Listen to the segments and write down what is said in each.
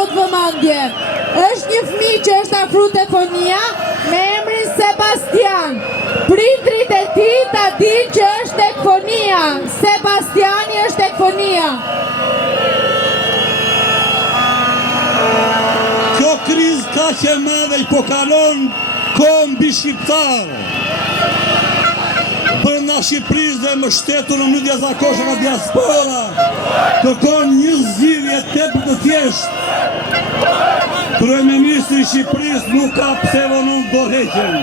plot vëmendje. Është një fëmijë që është afruar te fonia me emrin Sebastian. Prindrit e tij ta dinë që është tek fonia. Sebastiani është tek fonia. Kjo krizë kaq e madhe I po kalon kohë mbi shqiptarë. Brenda Shqipërisë dhe më shtetur në mënyrë jashtëzakonshme nga diaspora, kërkon një zgjidhje tepër të thjeshtë. Kryeministri I Shqipërisë nuk ka pse vonon dorëheqjen.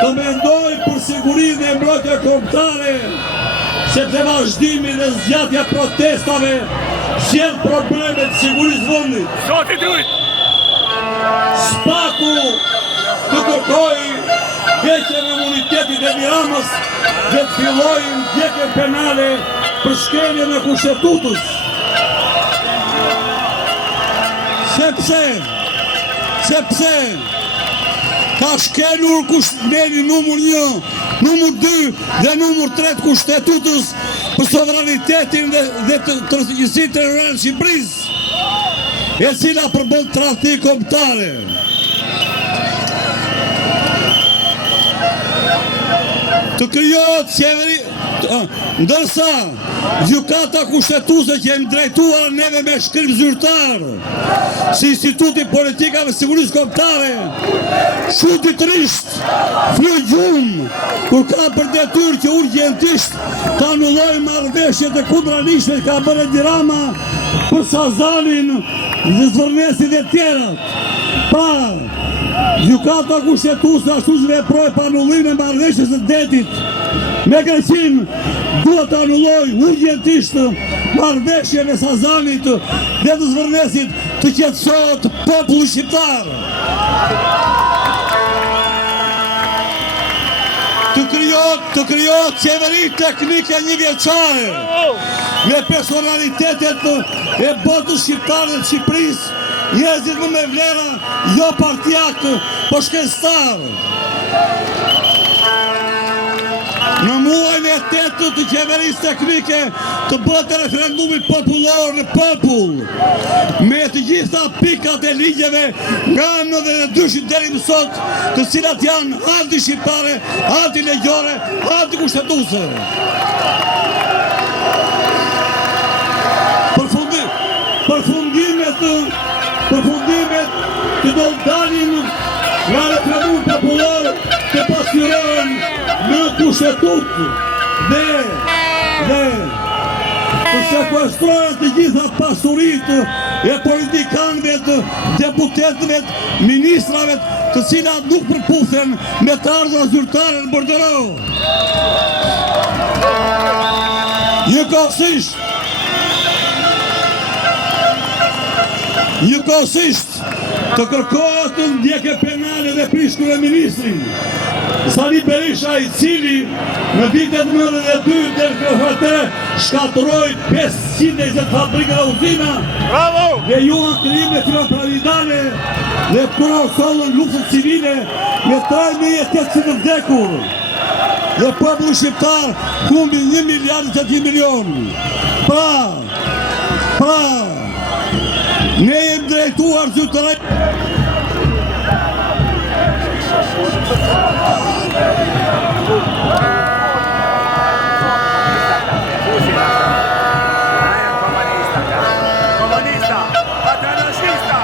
Të mendoj për sigurinë e mbrojtjes kombëtare, sepse vazhdimi dhe zgjatja protestave sjell probleme të sigurisë vendit. Zoti drejt. Spaku të kërkojë heqjen e imunitetit e Ramës dhe të fillojnë ndjekjen penale për shkeljen e kushtetutës. Sepse ka shkelur kushtmeni numër 1, numër 2 dhe numër 3 të kushtetutës për sovranitetin dhe të tërheqësinë territoriale të Shqipërisë, e cila përbën tradhti kombëtare. Të krijohet qeveri, ndërsa gjykata kushtetuese që jemi drejtuar neve me shkrim zyrtar, si Instituti Politikave Sigurisë Kombëtare, shuditërisht flyj gjumë kur ka për detyrë që urgjentisht të anullojë marrëveshjet e kundranishme që ka bërë Edi Rama për Sazanin dhe Zvornesin dhe tjerat. Pra, gjykata kushtetuese ashtu që veproi pa anullimin e marrëveshjes së detit me Greqinë, duhet të anullojë urgjentisht marrëveshjen e Sazanit dhe të Zvornesit, të qetësohet populli shqiptar. Të krijohet qeveri teknike një vjeçare me personalitetet e botës shqiptare dhe Shqipërisë, njerëzit më me vlera, jo partijak, po shkencëtar. Në muajin e 8 të qeverisë teknike të bëhet referendumi popullor në popull, me të gjitha pikat e ligjeve nga 92 deri më sot, të cilat janë anti-shqiptare, anti-legjore, anti-kushtetuese. Përfundimet të do dalin nga referendumi popullor të pasqyrohen në kushtetutë dhe të sekuestrohen të gjitha pasuritë e politikanëve, të deputetëve, ministrave, të cilat nuk përputhen me të ardhra zyrtare në bordero. Njëkohësisht të kërkohet të ndjekje penale dhe prish kryeministrin Sali Berisha, I cili në vitet 92 deri shkatërroi 520 fabrika dhe uzina, dhe juan krijim e filopravidane dhe kontrollën luftën civile me 3.800 vdekur. Dhe populli shqiptar humbi 1 miliard 800 milion. Pra, ne jemi drejtuar zyrtarisht. Comunista, patronagista.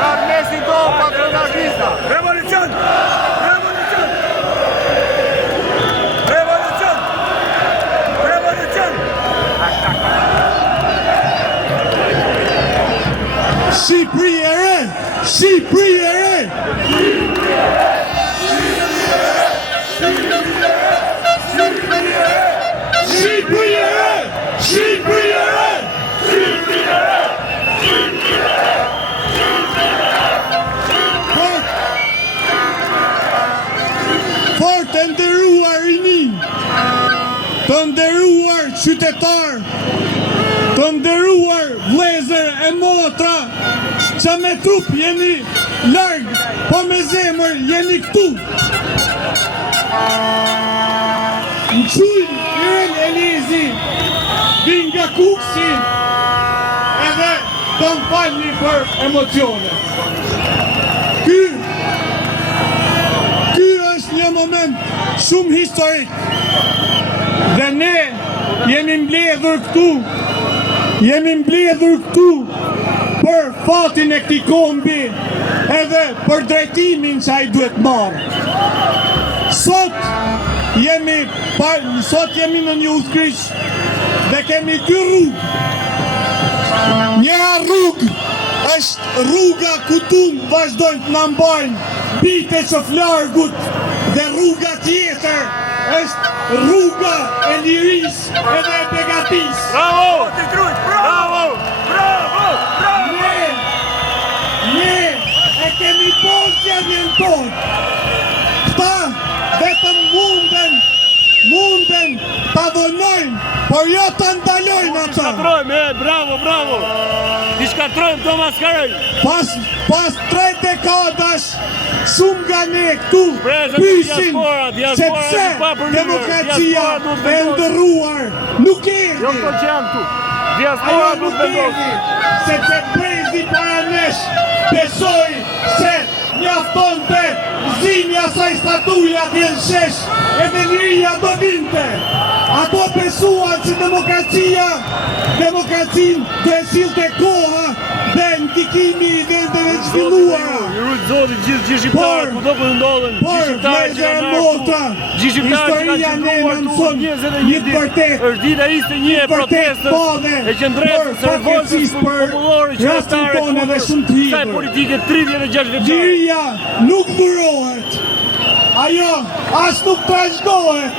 Carnésito, patronagista. Revolución. Shqipëri e re! Fort të nderuar rini, të nderuar qytetar, të nderuar vëllezër e motra, që me trup jeni larg, po me zemër jeni këtu. Në qujnë Iren Elizi, vin nga Kuksi edhe do më falni për emocione. Ky është një moment shumë historik dhe ne jemi mbledhur këtu për fatin e këtij kombi edhe për drejtimin që ai duhet marrë. Sot jemi në një udhkryq dhe kemi dy rrugë. Njëra rrugë është rruga ku tunë vazhdojnë të na mbajnë bitë e qoflargut dhe rruga tjetër është rruga e lirisë edhe e begatisë. Bravo! Bravo! Bravo! Bravo! Ne e kemi posjedhjen tonë. Këta vetëm munden ta vonojnë, por jo të ndalojnë ato. Shkatrojmë, bravo, bravo! Ti shkatrojmë të maskaroj! Pas 3 dekadash, shumë nga ne këtu pyesin se pse demokracia e ndërruar nuk erdhi. Jo këto që janë këtu. Diaspora nuk vendosi. Sepse prezi para nesh besoi se mjaftonte zimja saj statuja t'jen shesh edhe liria do vinte. Ato besuan që demokracin do e silte koha dhe ndikimi i vendeve zhvilluara. Rujt zoti gjithë shqiptarët ku do ku ndodhen, gjithë shqiptarët që kanë ardhur, gjithë shqiptarët që kanë qëndruar këtu 21 ditë. Është dita 21 e protestës e qendrës së revoltës popullore qytetare kundër kësaj politike 36 vjeçare. Liria nuk dhurohet. Ajo as nuk trashëgohet.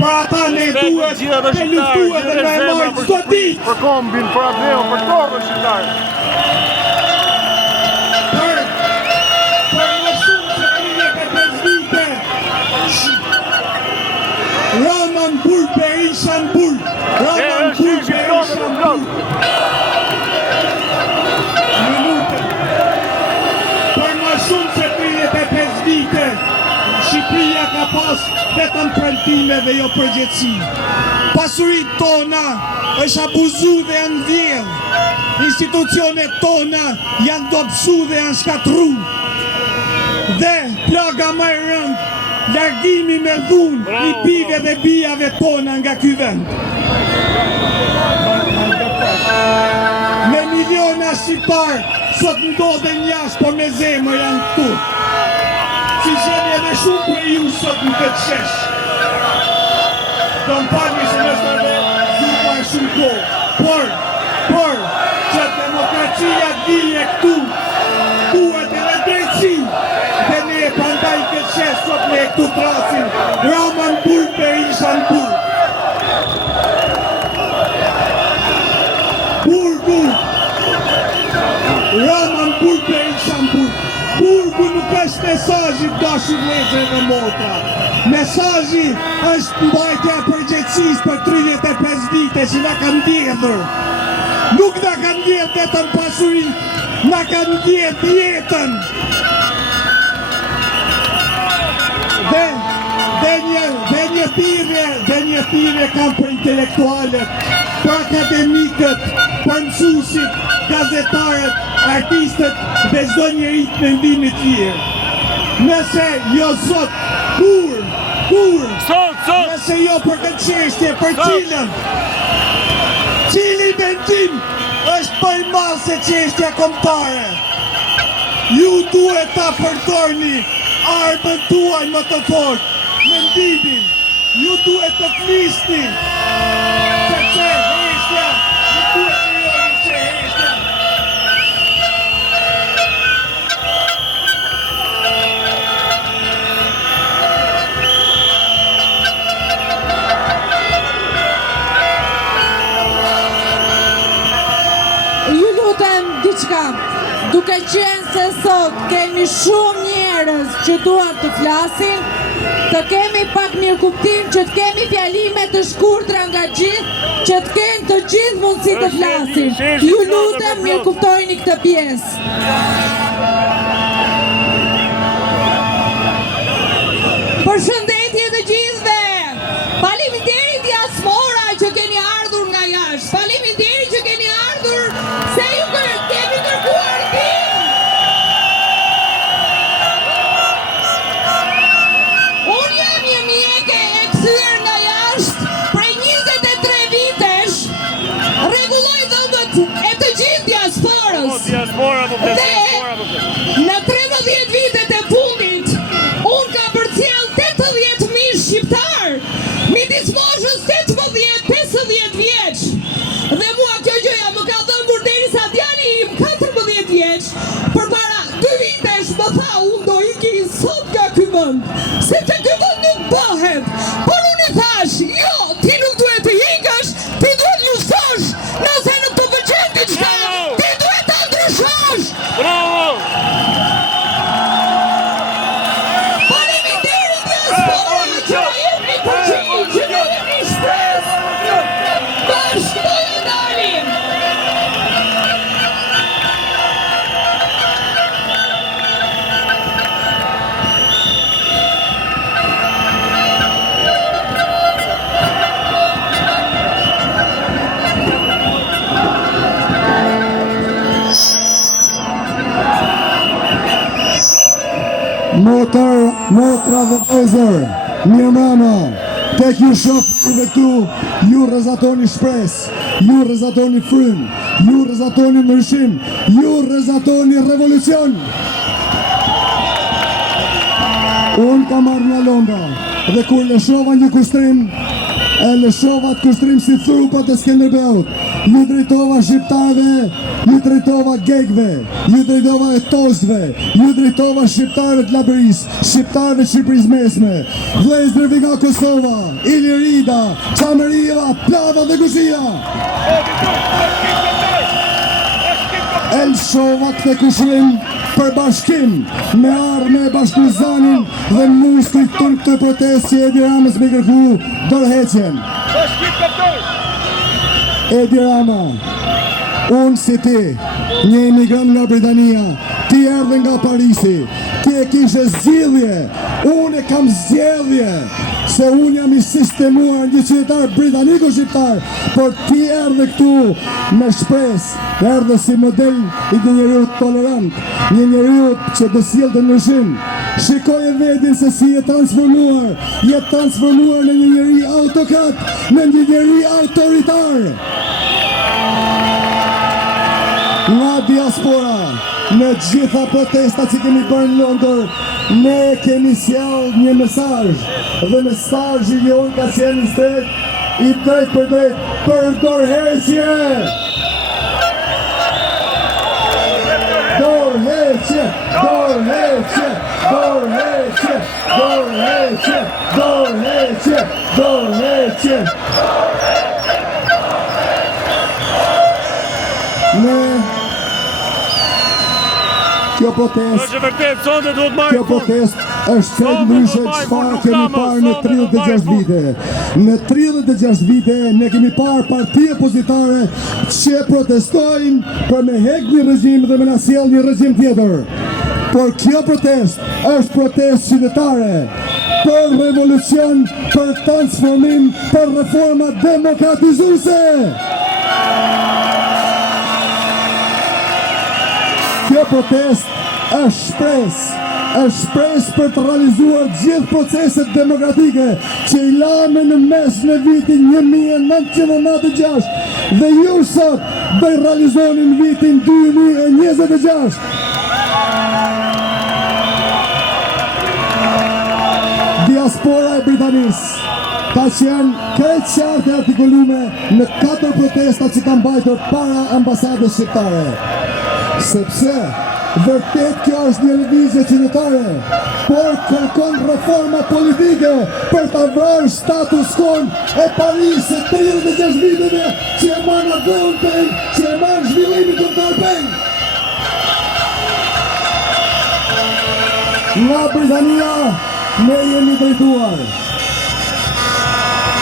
Për ata ne duhet të luftuhet dhe me marrë çdo ditë. Për kombin, për atleo, për torë shqiptarë. Për më shumë se 35 vite, Roman Burr Berishan Burr. Për më shumë se 35 vite, Shqipëria ka pas vetëm premtime dhe jo përgjegjësi. Pasuritë tona është abuzu dhe janë vjedh. Institucionet tona janë dobësu dhe janë shkatru. Dhe plaga më e rëndë, largimi me dhunë i bijve dhe bijave tona nga ky vend. Me miliona shqiptar sot ndodhen jashtë, por me zemër janë këtu. Si gjeni edhe shumë për ju sot në këtë shesh. Do më falni se në shtarve zupa e shumë kohë. Por, që demokracia dhije këtu, duhet edhe drejtësi. Dhe ne e pandaj këtë shesh sot ne e këtu trasin. Roman Burr Berishan Burr. Roman Burr Berishan Burr. Burgu nuk është mesazhi dashur vëllezër dhe motra. Mesazhi është mbajtja e përgjegjësisë për 35 vite që na kanë ndjedhur. Nuk na kanë ndjedhur vetëm pasurinë, na kanë ndjedhur jetën. Dhe një thirrje kam për intelektualët, për akademikët, për mësuesit, gazetarët, artistët dhe çdo njeri të mendimit të lirë. Nëse jo sot, kur? Nëse jo për këtë çështje, për cilën? Cili mendim është më i madh se çështja kombëtare? Ju duhet ta përdorni armën tuaj më të fortë, mendimin. Ju duhet të flisni. Sepse heshtja nuk duhet të joni që heshtja. Ju lutem diçka, duke qenë se sot kemi shumë njerëz që duan të flasin, të kemi pak mirëkuptim, që të kemi fjalime të shkurtra nga gjithë, që të kenë të gjithë mundësi të flasin. Ju lutem mirëkuptojini këtë pjesë. Përshëndetje të gjithëve. Faleminderit diaspora që keni ardhur nga jashtë. Në 13 vitet e fundit, unë ka përcjell 80.000 shqiptar, midis moshës 18-50 vjeç. Dhe mua kjo gjëja më ka dhënë derisa djali im 14 vjeç, përpara 2 vitesh më tha unë do iki sot nga ky vend, sepse ky vend nuk bëhet. Por unë i thash, jo, ti nuk duhet të ikësh, ti duhet lushtosh, nëse nuk të pëlqen diçka, ti duhet ta ndryshosh. Bravo! Faleminderit diasporë që na jepni përgjigje, që na jepni shpresë. Bashkë do ju dalim. Motra dhe vëzër, mirë mama, tek ju shofëve këtu, ju rrezatoni shpresë, ju rrezatoni frym, ju rrezatoni ndryshim, ju rrezatoni revolucion. Unë kam marrë nga Londra dhe kur lëshova një kushtrim, e lëshova të kushtrim si trupat e Skenderbeut. Ju drejtova shqiptarëve, ju drejtova gegve, ju drejtova e tozve, ju drejtova shqiptarëve të Laberis, shqiptarëve të Shqipërisë Mesme, vëllezërve nga Kosova, Ilirida, Çamëriva, Plava dhe Kuzia. E lëshova këtë kushtrim për bashkim me arme e Bashkuzanin dhe muskujt ton këtë protestë që Edi Ramës me kërku dorëheqjen. Edi Rama, unë si ti, një emigrant nga Britania, ti erdhe nga Parisi, ti e kishe zgjidhje, unë e kam zgjedhje, se unë jam i sistemuar një qytetar britaniko-shqiptar, por ti erdhe këtu me shpresë, erdhe si model i një njeriut tolerant, një njeriut që do sillte ndryshim. Shikoj e vedin se si je transformuar në një njeri autokrat, në një njeri autoritar. Nga diaspora, në gjitha protestat që kemi bërë në Londër, ne kemi sjell një mesazh, dhe mesazhi jonë ka qenë i drejt për dorëheqje. Dorëheqje, dorëheqje, dorëheqje, dorëheqje, dorëheqje, dorëheqje. Kjo protest është qenë ndryshe çfarë kemi parë në 36 vite. Në 36 vite ne kemi parë parti opozitare që protestojnë për me hek një regjim dhe me na sjell një regjim tjetër. Por kjo protest është protest qytetare për revolucion, për transformim, për reforma demokratizuese. Kjo protest është shpresë për të realizuar gjithë proceset demokratike që i lame në mes në vitin 1996 dhe ju sot do i realizoni në vitin 2026. Diaspora e Britanisë ka qenë krejt qartë e artikulume në 4 protesta që kanë mbajtur para ambasadës shqiptare. Sepse vërtet kjo është një lëvizje qytetare, por kërkon reforma politike për ta vrarë status quo e Parisë 36 viteve që e marrë në dhënë peng, që e marrë zhvillimin kombëtar peng. Nga Britania ne jemi drejtuar.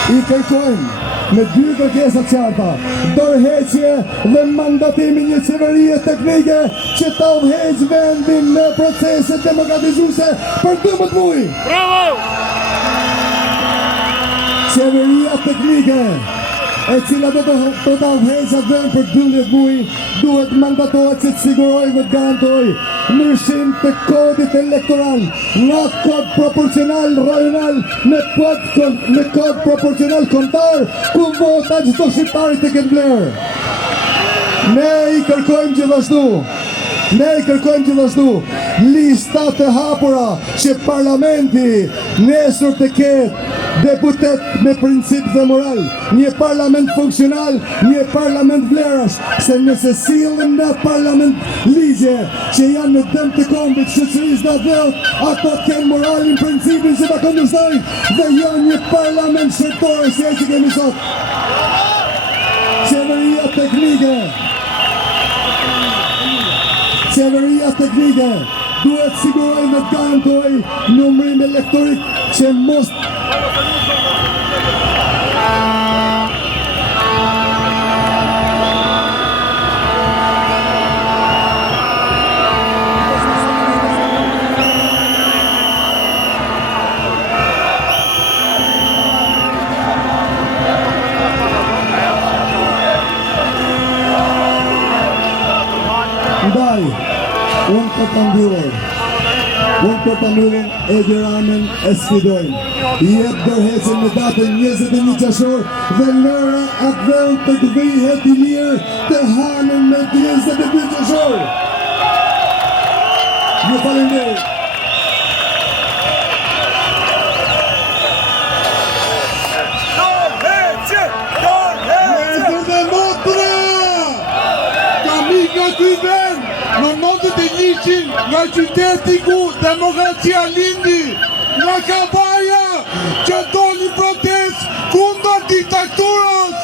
I kërkojmë me 2 kërkesa qarta, dorëheqje dhe mandatimi një qeverie teknike që ta udhëheq vendin në procese demokratizuese për 12 muaj. Bravo! Qeveria teknike e cila do të udhëheq atë vend për 12 muaj duhet mandatohet që të sigurojë dhe të garantojë ndryshim të kodit elektoral nga kod proporcional rajonal në kod proporcional kombëtar ku vota çdo shqiptari të ketë vlerë. Ne i kërkojmë gjithashtu Ne I kërkojmë gjithashtu lista të hapura që parlamenti nesër të ketë deputet me princip dhe moral, një parlament funksional, një parlament vlerash, se nëse sillen në parlament ligje që janë në dëm të kombit, shoqërisë dhe dhëut, ato kanë moralin, principin që ta kundërshtojnë dhe janë një parlament shërtore si ai që kemi sot. Qeveria teknike duhet sigurojnë dhe të garantoj numrin elektorik që mos ndaj. Unë për të mbyllur Edi Ramën e sfidojnë. Jep dërhecin në datën 21 qershor dhe lëra atë vend të gdhihet I mirë të hanën me 22 qershor. Ju falenderoj. Në motit e njëshin nga qyteti ku demokracia lindi, nga kabaja që doli protest kundër diktaturës,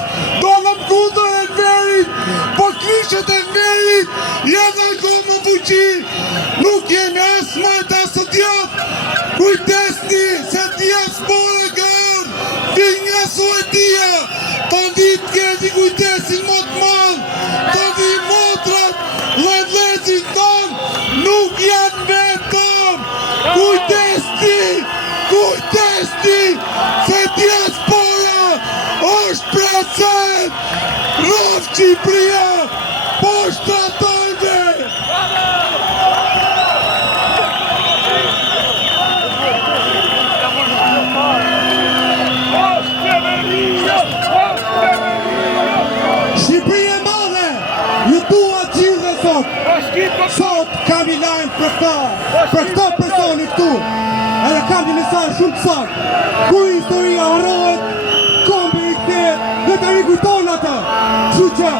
dolëm kundër Enverit, po klishët Enverit jenë alkohë në fuqi, nuk jemi as majtë as të djatë, kujtesni se diaspora gërë, ti nga Suedia, të ndit kërdi kujtesin më të madhë, të di motrat, dhe vlezit tonë nuk janë vetëm. Kujtesti se diaspora është prezent. Rrëf Qipëria po shtatojve. Shqipëria e madhe, ju dua gjithë sot. Sot kam I lajm për këto personi këtu. Edhe kam një mesazh shumë të saktë. Kur historia harrohet, kombi I kthehet dhe tani kujton ata. Kështu që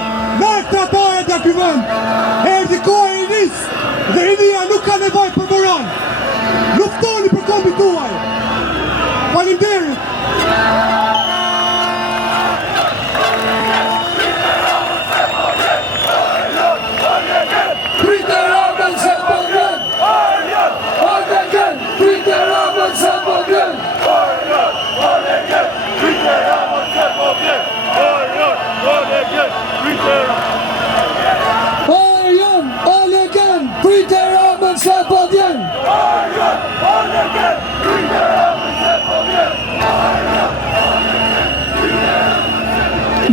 larg trataret nga ky vend. Erdhi koha E nis dhe rinia nuk ka nevojë për moral. Luftoni për kombin tuaj. Faleminderit.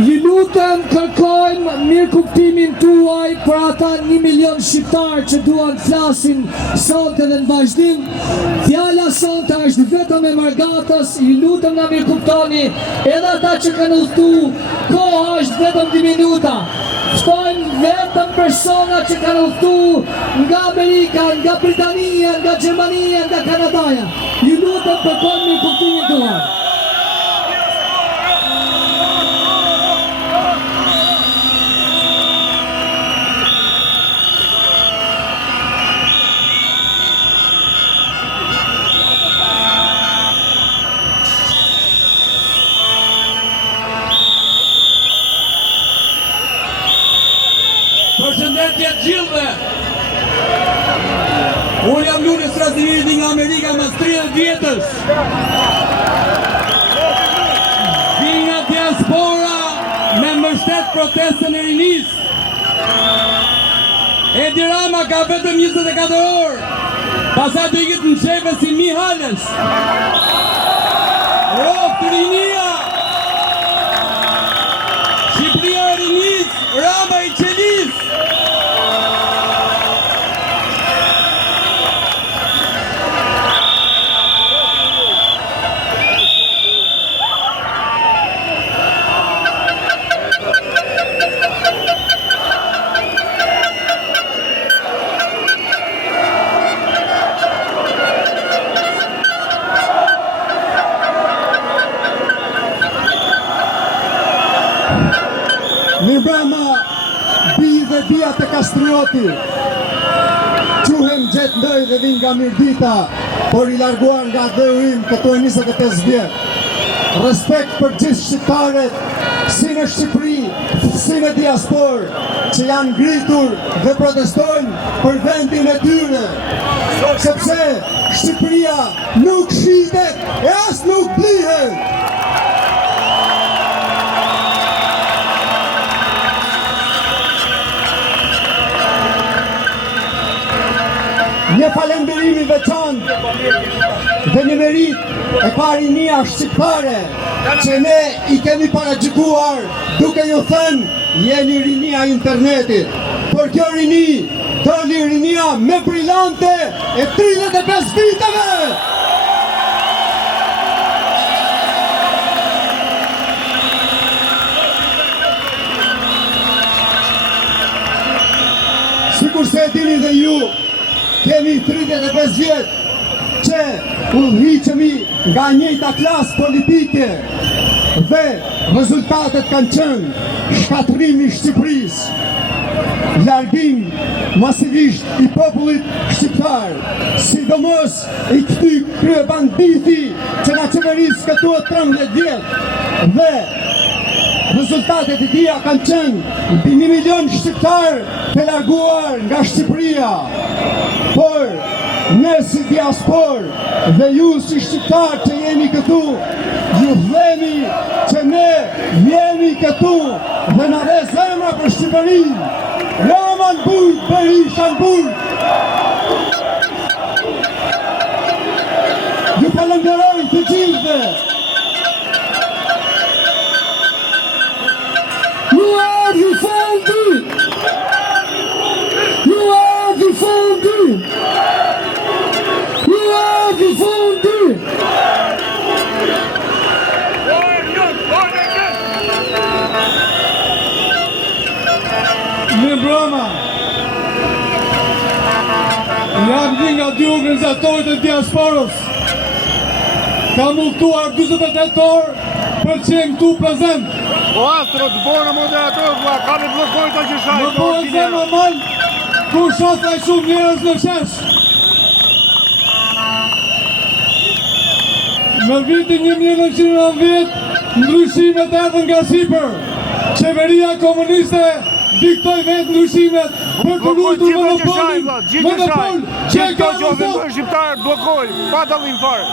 Ju lutem kërkojmë mirë kuptimin tuaj për ata 1 milion shqiptarë që duan të flasin sonte dhe në vazhdim. Fjala sonte është vetëm e Margatës, ju lutem na mirë kuptoni, edhe ata që kanë udhëtu, koha është vetëm 2 minuta. Ftojmë vetëm persona që kanë udhëtu nga Amerika, nga Britania, nga Gjermania, nga Kanadaja. Ju lutem kërkojmë mirë kuptimin tuaj. Përshëndetje të gjithëve. Unë jam Lule Strazividi nga Amerika mas 30 vjetësh. Vi nga diaspora me mbështet protestën e rinis. Edi Rama ka vetëm 24 orë. Pasat do ikët në shefe si Mihales. Roftë rinia. Shqipëria e rinis, Rama I qelis. Mirëmbrëma, bi dhe bia të Kastrioti. Quhem Gjet Ndoj dhe vin nga Mirdita, por i larguar nga dhërim këtu e 25 vjet. Respekt për gjithë shqiptarët, si në Shqipëri, si në diasporë, që janë ngritur dhe protestojnë për vendin e tyre. Sepse Shqipëria nuk shitet e as nuk blihet. Një falënderim i veçantë dhe një merit e ka rinia shqiptare që ne i kemi paragjykuar duke ju thënë jeni rinia internetit. Por kjo rini doli rinia me brillante e 35 viteve. Sikur se e dini dhe ju, kemi 35 vjet që udhëhiqemi nga njëjta klasë politike dhe rezultatet kanë qenë shkatrimi i Shqipërisë, largim masivisht i popullit shqiptar, sidomos i këtij kryebanditi që na qeveris këtu e 13 vjet dhe rezultatet e tija kanë qenë 1 milion shqiptar të larguar nga Shqipëria. Por ne si diaspor dhe ju si shqiptar që jemi këtu, ju themi që ne jemi këtu dhe na dhe zemra për Shqipërinë. Rama në burg, Berisha në burg. Ju falenderoj të gjithëve. You are defending! You are defending! You are defending! Mirëmbrëma, jam një nga dy organizatorët e diasporës. Kam udhëtuar 48 orë për që jem këtu prezent. Po astro, të bërë moderator, ka me blokoj të që shajtë. Më bërë dhe normal, kur shoh ai shumë njerëz në shesh. Në vitin 1990, ndryshimet erdhën nga sipër. Qeveria komuniste diktoi vetë ndryshimet për të luajtur monopolin. Monopol që ka qenë shqiptar blokoj, pa dallim fare.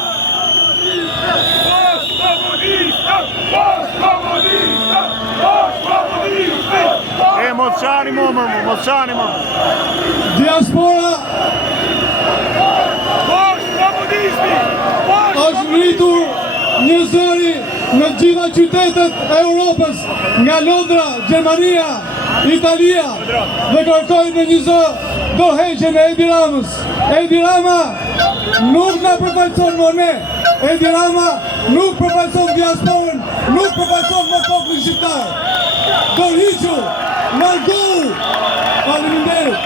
Mos qani më. Diaspora është ngritur një zëri në gjitha qytetet e Europës, nga Londra, Gjermania, Italia, dhe kërkojnë në një zë doheqen e Edi Ramës. Edi Rama nuk na përfaqëson më ne. Edi Rama nuk përfaqëson diasporën, nuk përfaqëson më popullin shqiptar. Dorhiqu, largohu. Faleminderit.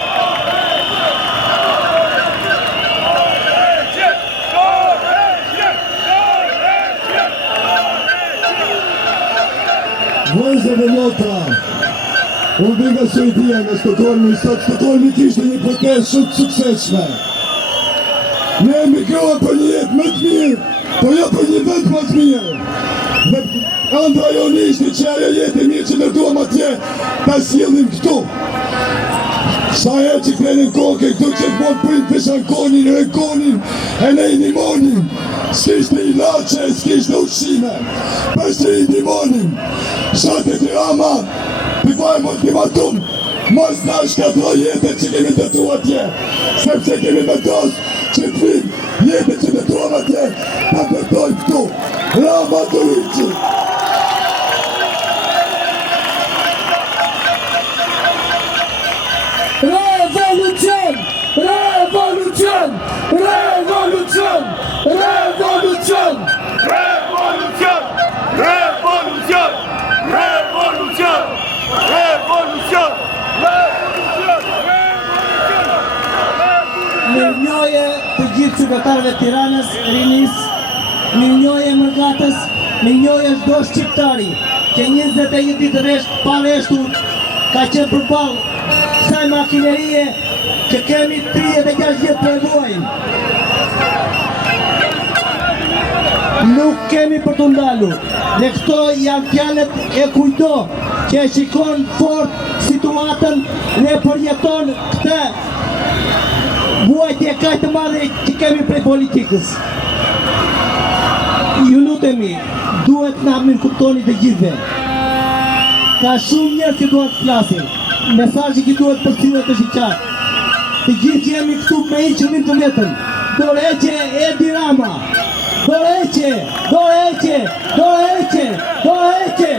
Vëllezër dhe motra, unë vi nga Suedia, nga Stockholmi, sot Stockholmi kishte një protestë shumë të suksesshme. Ne emigruam për një jetë më të mirë, po jo për një vend më të mirë. Dhe ëndra jonë ishte që ajo jetë e mirë që ne duam atje ta sjellim këtu. Sa herë që krenin koke këtu që të mund prind peshankonin, rënkonin, e ne i ndihmonin. S'kishte ilaçe, s'kishte ushqime, përse i ndihmonin. Shate të Rama, bëjmë ultimatum, mos na shkatërroj jetën që kemi dëtuar atje, sepse kemi vendos që të vim jetën që dëtuam atje, ta dëtojmë këtu. Rama Dorhiqu! Revolucion! Revolucion! Revolucion! Revolucion! Revolucion! Revolucion! Revolucion! Revolucion! Mirënjohje të gjithë qytetarëve të Tiranës, rinis, mirënjohje Mërgatës, mirënjohje çdo shqiptari. që 21 ditë pa reshtur ka qenë përballë kësaj makinerie që kemi 36 vjet të rreguajmë. Nuk kemi për të ndalur. Dhe këto janë fjalët e kujto që e shikon fort situatën dhe përjeton këtë vuajtje kaq të madhe që kemi prej politikës. Ju lutemi, duhet na mirëkuptoni të gjithëve. Ka shumë njerëz që duhet të flasin. Mesazhi që duhet përcjellet është i qartë. Të gjithë jemi këtu me një qëllim të vetëm. Dorëheqje Edi Rama. Dorëheqje, dorëheqje, dorëheqje, dorëheqje.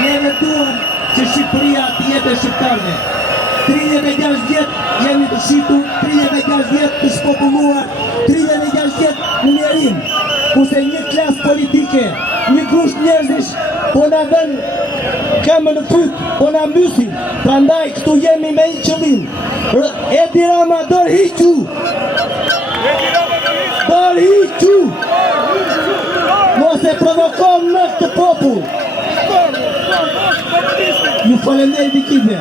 Neve duam që Shqipëria të jetë e shqiptarëve. 36 vjet jemi të shitur, 36 vjet të spopulluar, 36 vjet në lirim, kurse një klasë politike, një grush njerëzish po na vën këmbën në fyt, po na mbysin. Prandaj këtu jemi me një qëllim. Edi Rama dorëhiqu! Dorëhiqu! Mos e provokon më këtë popull. Ju falenderoj vikime.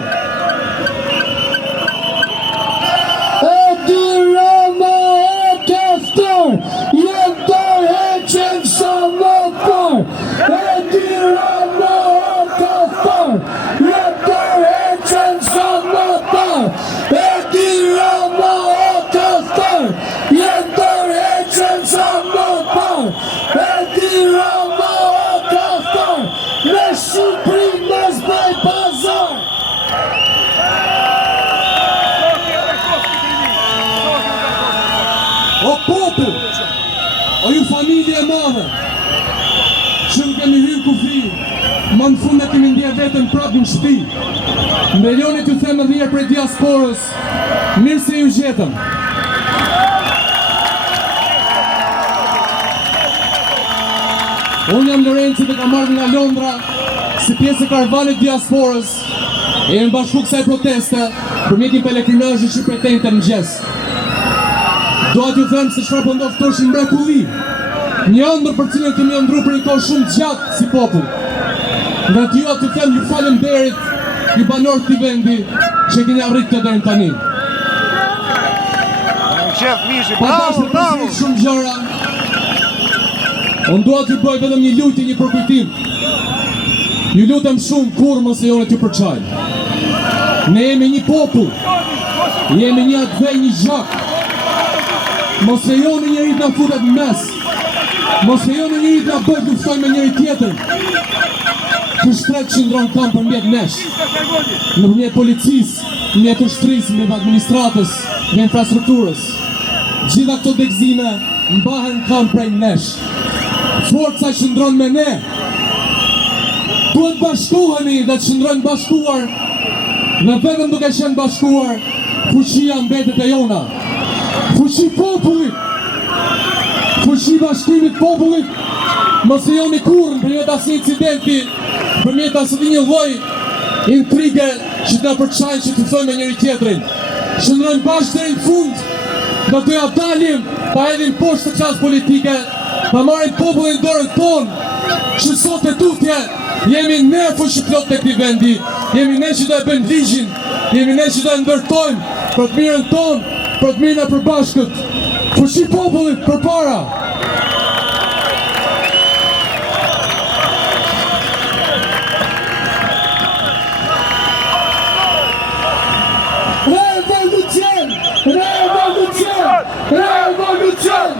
Edi Rama e kaftor, jenë dorëheqjen sa më parë. Edi Rama e kaftor, jenë dorëheqjen sa më parë. Edi Rama e kaftor, jenë dorëheqjen sa më parë. Edi Rama e kaftor, me Shqipëri mos bëj pazar. O popull, o ju familje e madhe, që nuk kemi hyrë kufi, ma në fund e kemi ndje vetën prapë në shtëpi. Milionit ju themë dhjerë prej diasporës, mirë se ju gjetëm. Unë jam Lorenci dhe kam marrë nga Londra, si pjesë e karavanit diasporës, e në bashku kësaj proteste, për mjetin pelekrinazhi që pretejnë të mëgjes. Doa t'ju them se çfarë po ndodh këtu është mrekulli. Një ëndër për cilën kemi ëndruar për një kohë shumë gjatë si popull. Nga t'ju t'ju them ju falenderit, ju banorët të vendi që keni arritë këtë deri tani. Shef Mishi, Pa dashur për shumë gjëra. Unë dua t'ju bëj vetëm një lutje, një përkujtim. Ju lutem shumë kur mos e joni t'ju përçaj. Ne jemi një popull. Jemi një atvej, një zhak. Mos e joni njëri të futet në mes. Mos e joni njëri të bëjt luftoj me njëri tjetër. Që shtret që ndronë kam për mjet nesh. Në mjet policisë, në mjet ushtrisë, në mjet administratës, në infrastrukturës. Gjitha këto dekzime mbahen kam prej nesh. Forca që ndronë me ne. Duhet bashkohemi dhe që ndronë bashkuar. Dhe vetëm duke qenë bashkuar, fuqia mbetet e jona. Fuqi popullit, fuqi bashkimit popullit, mos e joni kurrë përmjet asnjë incidenti, përmjet asnjë një lloj intrige që të na përçajnë që të thojmë me njëri tjetrin. Shndrojmë bashkë deri në fund, do t'ja dalim, pa hedhim poshtë të klasë politike, pa marrim popullin dorën tonë, që sot e tutje jemi ne fuqiplot të këtij vendi, jemi ne që do e bëjmë ligjin, jemi ne që do e ndërtojmë për të mirën tonë, për të mirën e përbashkët. Fuqi popullit përpara. Revolucion! Revolucion! Revolucion!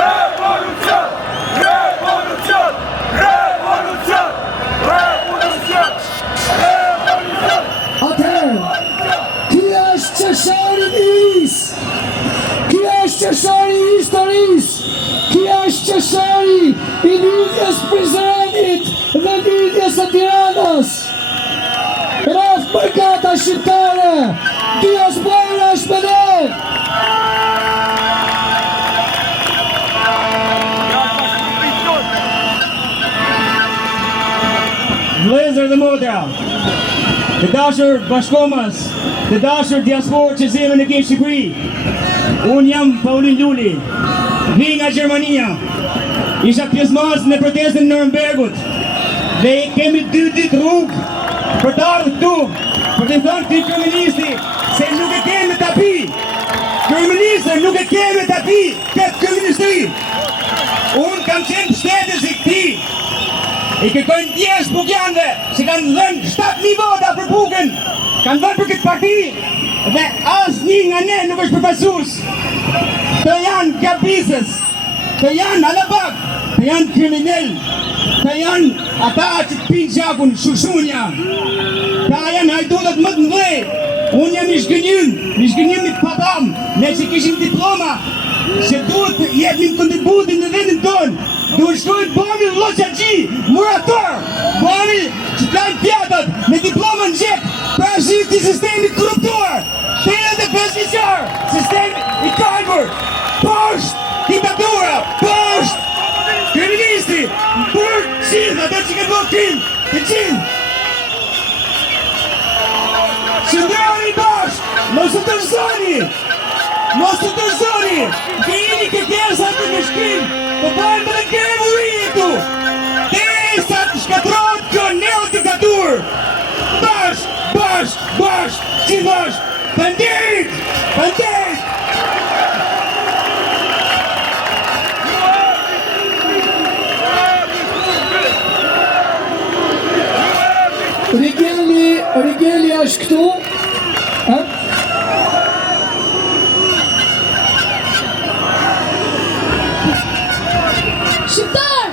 Revolucion! Revolucion! Revolucion! Revolucion! Revolucion! Atëherë, kjo është qeshari i isë, kjo është qeshari i historisë, kjo është qeshari i lidhjes Prizrenit dhe lidhjes së Tiranës. Rreth brigata shqiptare, diaspora është me ne. Vëllezër dhe motra, të dashur bashkomës, të dashur diasporë që zemën e ke Shqipëri, Unë jam Paulin Luli, vi nga Gjermania. Isha pjesëmarrës në protestën në Nurembergut. Dhe kemi 2 ditë rrugë për të ardhur këtu, për të thënë këtij kryeministi se nuk e kemi tapi. Kryeministri nuk e kemi tapi këtë kryeministri. Unë kam qenë mbështetës i këtij. I kërkojnë ndjesh Bugjanve, se kanë dhënë 7.000 vota për Bugën, kanë dhënë për këtë parti, dhe asnjë nga ne nuk është përfaqësues. Të janë gabisës, të janë alabak, të janë kriminell, të janë ata që të pinë gjakun, shushunja, ta janë hajdutët më të mëdhej. Unë jam i shgënjim i padam, ne që kishim diploma, që duhet jepim kontributin në vendin tonë, duhet shkojnë bëmi Lloçaxhi, murator, bëmi që kanë pjatat me diploma në gjep, pra shqip të sistemi korruptor, 35 vjeçar, sistemi i kalbur, poshtë diktatura, poshtë kriminalisti, për gjithë ata që kanë bërë krim, të gjithë. Shëndroni bashkë, mos u tërësoni, vini këtë derisa të në shkrim, po bëjmë dhe kërë murinje tu, derisa të shkatrohet kjo neodiktatur, bashkë, gjithë bashkë, banderit! Rigeli është këtu. Shqiptar,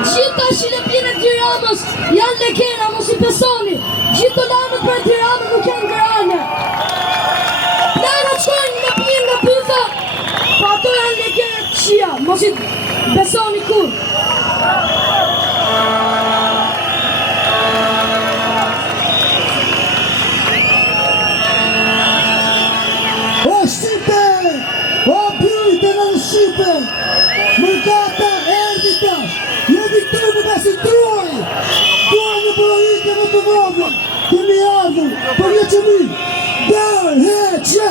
gjitha shqilëpjene të Tiranës janë lekera, mos i besoni. Gjithë dolanët për Tiranë nuk janë grane. Planët shkojnë në pjenë nga pyta, pa ato janë lekera të qia, mos i besoni kur. Mërgata erditash, jemi këtu në besi truaj, truaj në politike në të vogën, kemi ardhur, për një qëmi, dërheqje,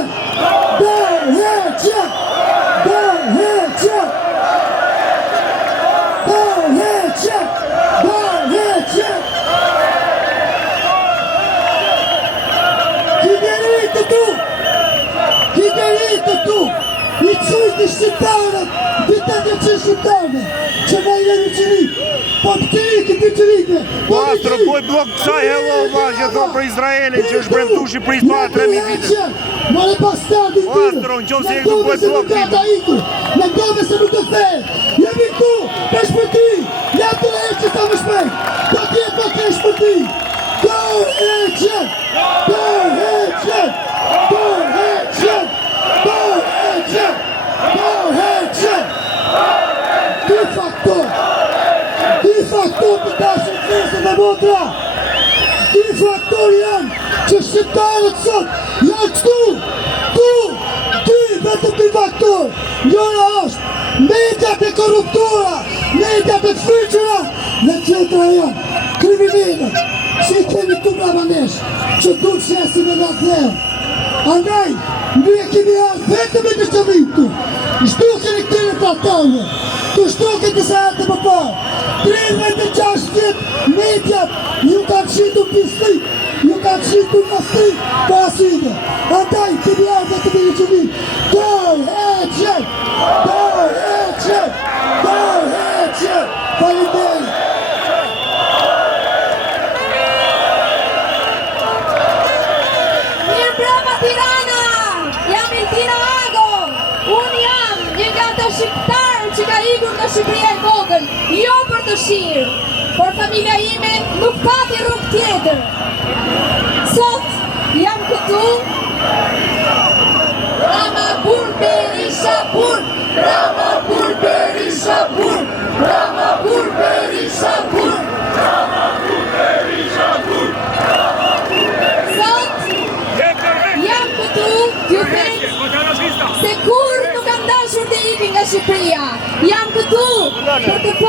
Kideritë tu, i qujtë shqiptarët, ditët që shqiptarëve, që ne jemi qëri, po pëtërike, Po, trëpoj blok kësaj hello, që thonë për Izraelin, që është bremtu Shqipërisë para 3.000 vite. Mare bastardi Po, astro, në qovë se e këtë bëjt blok të në dove se nuk të fejë, jemi tu, për shpërti, jam të reqë sa më shpejt, po tjetë po të shpërti, Dy faktor të dashën kërëse dhe motra. Dy faktor janë që shqiptarët sot janë këtu, vetëm dy faktor. Njëra është mediat e korruptura, mediat e fryqëra, dhe tjetra janë kriminalët, që i kemi këtu brava nesh, që du të shesin e nga të lehë. Andaj, ne kemi ardhur vetëm e të qëmim këtu, shtukin e këtire tratarve, të shtukin të sa atë më parë. 36 vjetë mediat ju kanë qitur pislik, ju kanë qitur mastik parasite. Andaj, kemi ardhur vetëm e të qëmim. Dërheqet! Faleminderit! Tirana, jam Iltina Ago, unë jam një nga të shqiptarë që ka ikur në Shqipëria e vogël, jo për të shirë, por familja ime nuk pati rrugë tjetër. Sot jam këtu, Rama Bur Berisha Bur, Rama Bur Berisha Bur, Rama Bur Berisha Bur, Rama Bur Berisha Bur. Se kur nuk kam dashur të ikin nga Shqipëria, jam këtu për të